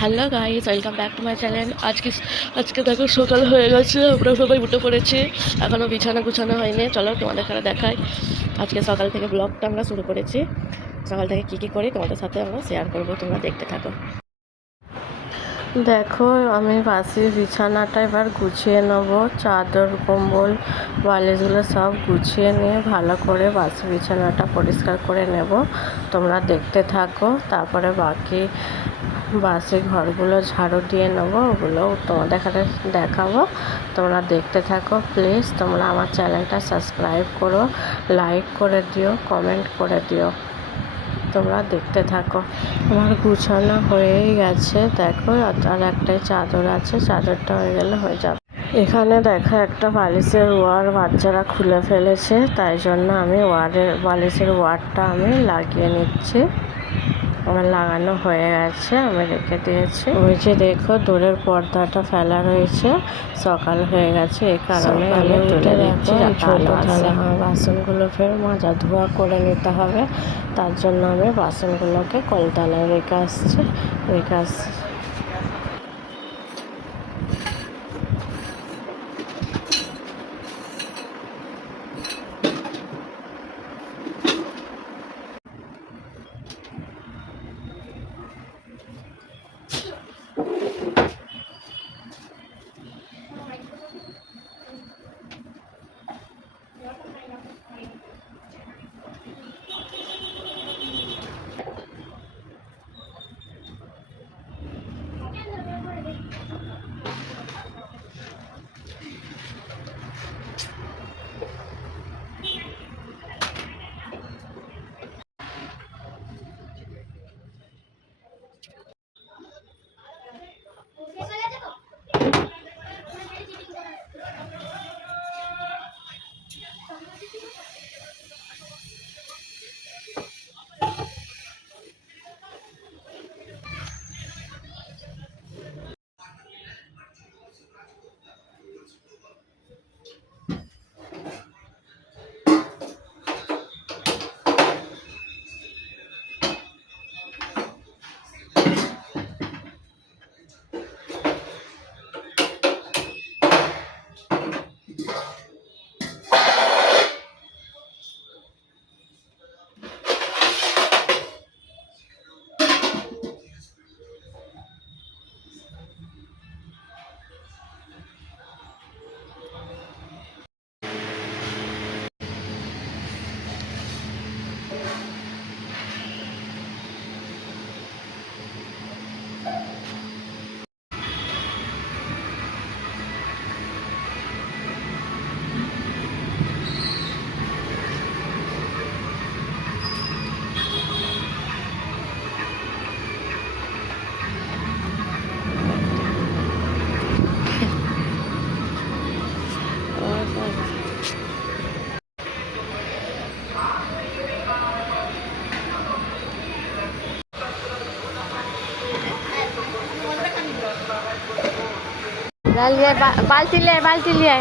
Hello guys, welcome back to my channel. আজকে দেখো সকাল হয়ে গেছে, আমরা সবাই উঠে পড়েছি। এখনও বিছানা গুছানো হয়নি। চলো তোমাদের এখানে দেখাই। আজকে সকাল থেকে ব্লগটা আমরা শুরু করেছি। সকাল থেকে কী করি তোমাদের সাথে আমরা শেয়ার করবো, তোমরা দেখতে থাকো। দেখো, আমি বাসির বিছানাটা এবার গুছিয়ে নেবো। চাদর, কম্বল, বালিশগুলো সব গুছিয়ে নিয়ে ভালো করে বাসি বিছানাটা পরিষ্কার করে নেব। তোমরা দেখতে থাকো। তারপরে বাসি ঘরগুলো ঝাড়ু দিয়ে নেবো, ওগুলোও তোমাদের এখানে দেখাবো। তোমরা দেখতে থাকো। প্লিজ তোমরা আমার চ্যানেলটা সাবস্ক্রাইব করো, লাইক করে দিও, কমেন্ট করে দিও। তোমরা দেখতে থাকো। আমার গুছানো হয়েই গেছে। দেখো, আর একটাই চাদর আছে, চাদরটা হয়ে গেলে হয়ে যাবে। এখানে দেখো একটা বালিশের ওয়ার বাচ্চারা খুলে ফেলেছে, তাই জন্য আমি বালিশের ওয়ারটা আমি লাগিয়ে নিচ্ছি। আমার লাগানো হয়ে গেছে, আমি রেখে দিয়েছি। ওই যে দেখো দূরের পর্দাটা ফেলা রয়েছে, সকাল হয়ে গেছে এই কারণে আমি তুলে দিচ্ছি। বাসনগুলো ফের মাজা ধোয়া করে নিতে হবে, তার জন্য আমি বাসনগুলোকে কলতলায় রেখে আসছি। बाल्टी लिए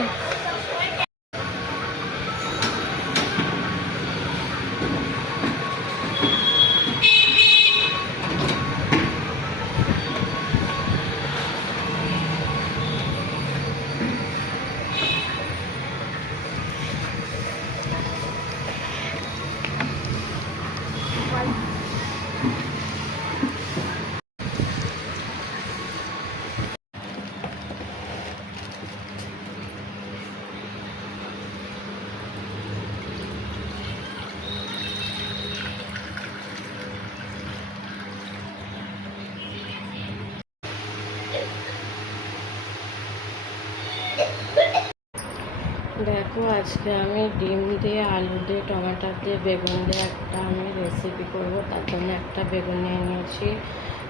দেখো, আজকে আমি ডিম দিয়ে, আলু দিয়ে, টমেটো দিয়ে, বেগুন দিয়ে একটা আমি রেসিপি করব। তার জন্য একটা বেগুন নিয়ে নিয়েছি,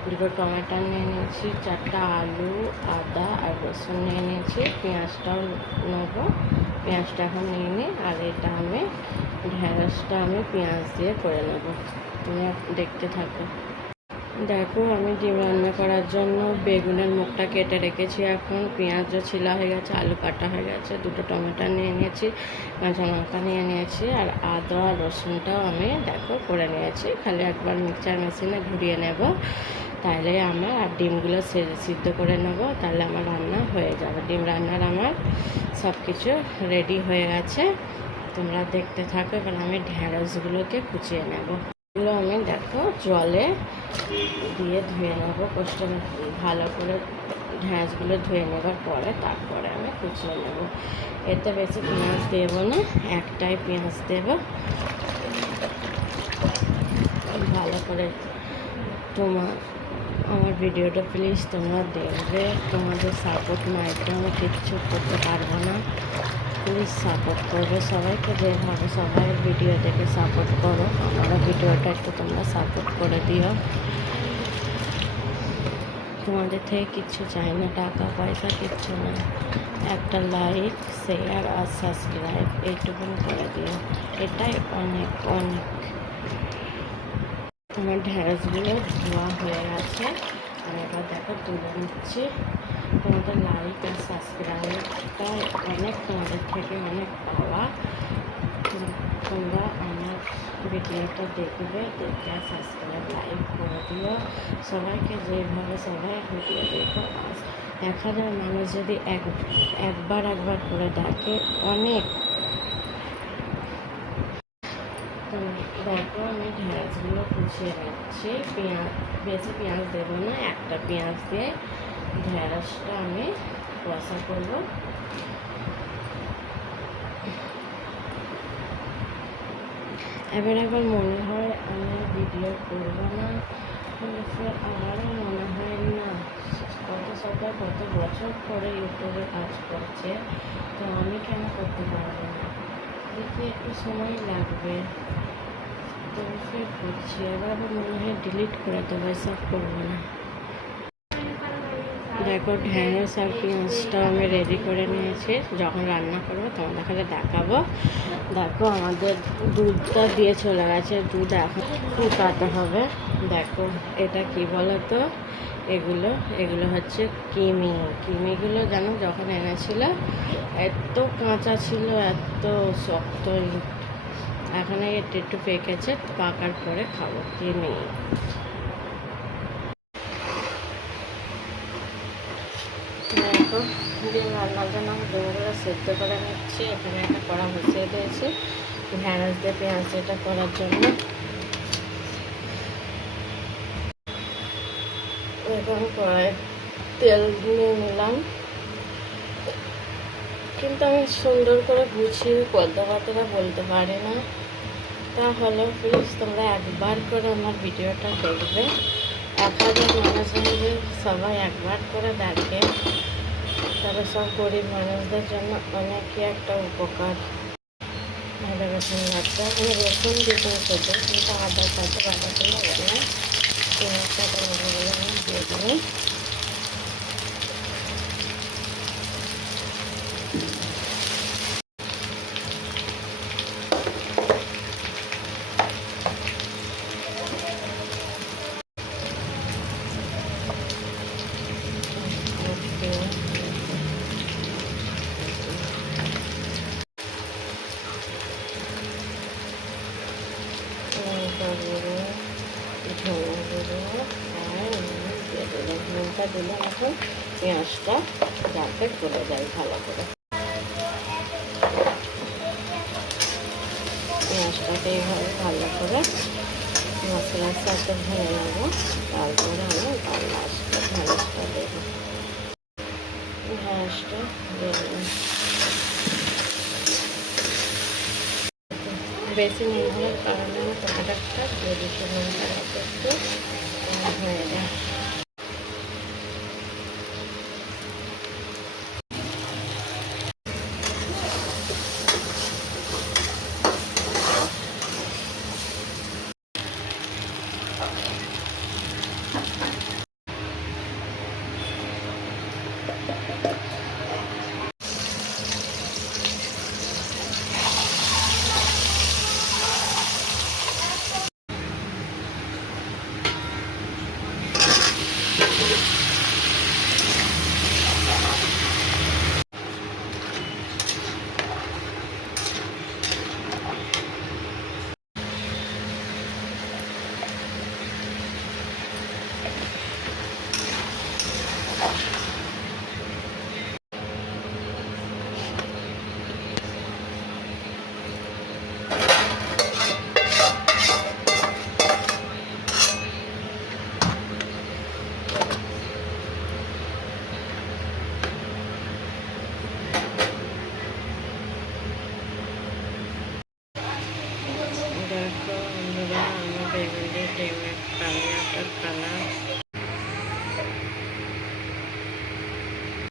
দুটো টমেটো নিয়ে নিয়েছি, 4টা আলু, আদা আর রসুন নিয়ে নিয়েছি। পেঁয়াজটাও নেবো, পেঁয়াজটা এখন নিয়ে নিই। আর এটা আমি ঢেঁড়সটা আমি পেঁয়াজ দিয়ে করে নেবো। তোমরা দেখতে থাকো। দেখো, আমি ডিম রান্না করার জন্য বেগুনের মুখটা কেটে রেখেছি। এখন পেঁয়াজও ছিলা হয়ে গেছে, আলু কাটা হয়ে গেছে, দুটো টমেটো নিয়ে নিয়েছি, কাঁচা লঙ্কা নিয়ে নিয়েছি, আর আদা আর রসুনটাও আমি দেখো করে নিয়েছি। খালি একবার মিক্সচার মেশিনে ঘুরিয়ে নেব। তাহলে আমার আর ডিমগুলো সিদ্ধ করে নেব, তাহলে আমার রান্না হয়ে যাবে। ডিম রান্নার আমার সব কিছু রেডি হয়ে গেছে, তোমরা দেখতে থাকো। এবার আমি ঢ্যাঁড়সগুলোকে কুচিয়ে নেব। এগুলো আমি দেখো জলে দিয়ে ধুয়ে নেবো, কষ্ট ভালো করে ঢ্যাঁড়সগুলো ধুয়ে নেবার পরে তারপরে আমি কুচিয়ে নেব। এতে বেশি পেঁয়াজ দেবো না, একটাই পেঁয়াজ দেবো। ভালো করে আমার ভিডিওটা প্লিজ তোমরা দেখবে, তোমাদের সাপোর্ট না এটা আমি কিচ্ছু করতে পারবো না। প্লিজ সাপোর্ট করবে সবাইকে, যেভাবে সবাই ভিডিও দেখে সাপোর্ট করো, আমারও ভিডিওটা একটু তোমরা সাপোর্ট করে দিও। তোমাদের থেকে কিচ্ছু চাই না, টাকা পয়সা কিচ্ছু না, একটা লাইক শেয়ার আর সাবস্ক্রাইব এইটুকুন করে দিও, এটাই অনেক অনেক। আমার ঢ্যাঁড়সগুলো ধোয়া হয়ে গেছে, আমি এবার দেখো তুলে নিচ্ছি। তোমাদের লাইক আর সাবস্ক্রাইবটা অনেক, তোমাদের থেকে অনেক পাওয়া। তোমরা আমার ভিডিওটা দেখবে, দেখে সাবস্ক্রাইব লাইক করে দিও। সবাইকে যেভাবে সবাই ভিডিও দেখো, 1000 মানুষ যদি একবার করে দেখে অনেক। দেখো আমি ঢ্যাঁড়সগুলো কুচিয়ে নিচ্ছি, বেশি পেঁয়াজ দেবো না, একটা পেঁয়াজ দিয়ে ঢ্যাঁড়সটা আমি কষা করবো। এবার মনে হয় আমি ভিডিও করবো না, আমারও মনে হয় না, সবাই কত বছর পরে ইউটিউবে কাজ করছে, তো আমি কেন করতে পারবো না, দেখি একটু সময় লাগবে, তো ফের করছি। এবার মনে হয় ডিলিট করে দেবো, সব করবো না। দেখো ঢ্যাঁড়স আর পেঁয়াজটা আমি রেডি করে নিয়েছি, যখন রান্না করবো তোমাদের কাছে দেখাবো। দেখো আমাদের দুধটা দিয়ে চলে গেছে, দুধ এখন ফুটাতে হবে। দেখো এটা কি বলো তো, এগুলো হচ্ছে কিমিগুলো জানো যখন এনেছিল এত কাঁচা ছিল, এত শক্ত, এখন একটু পেকেছে, পাকার পরে খাবো কিমি। দেখো ডিম রান্নার জন্য আমি ডিমগুলো সেদ্ধ করে নিচ্ছি। এখানে একটা কড়া বসিয়ে দিয়েছি ঢ্যাঁড়স দিয়ে পেঁয়াজ এটা করার জন্য। এখন কড়াই তেল নিয়ে নিলাম, কিন্তু আমি সুন্দর করে গুছিয়ে কথাবার্তা বলতে পারি না, তাহলে প্লিজ তোমরা একবার করে আমার ভিডিওটা দেখবে। 1000 মানুষ যদি সবাই একবার করে দেখে, তবে সব গরিব মানুষদের জন্য অনেকই একটা উপকার। আদা রসুন বাটা, আমি রসুন দিতে শুধু, কিন্তু আদার সাথে বাটাতে হবে না। পেঁয়াজটা টমেটোগুলো আমি দিয়ে দেবো। নুনটা দিলে এখন পেঁয়াজটা যাতে গলে যায় ভালো করে। পেঁয়াজটাকে এইভাবে ভালো করে মশলার সাথে ভেঙে নেবো, তারপরে আমি লাস্টে ঢ্যাঁড়সটা দেবো। ঢ্যাঁড়সটা দেবো বেশি নুন হওয়ার কারণে আমি টমেটোটা দিয়ে দিচ্ছি, নুনটা একটু হয়ে যায়। দেখো বন্ধুরা আমার বেগুন দিয়ে ডিমের কালিয়াটার কালার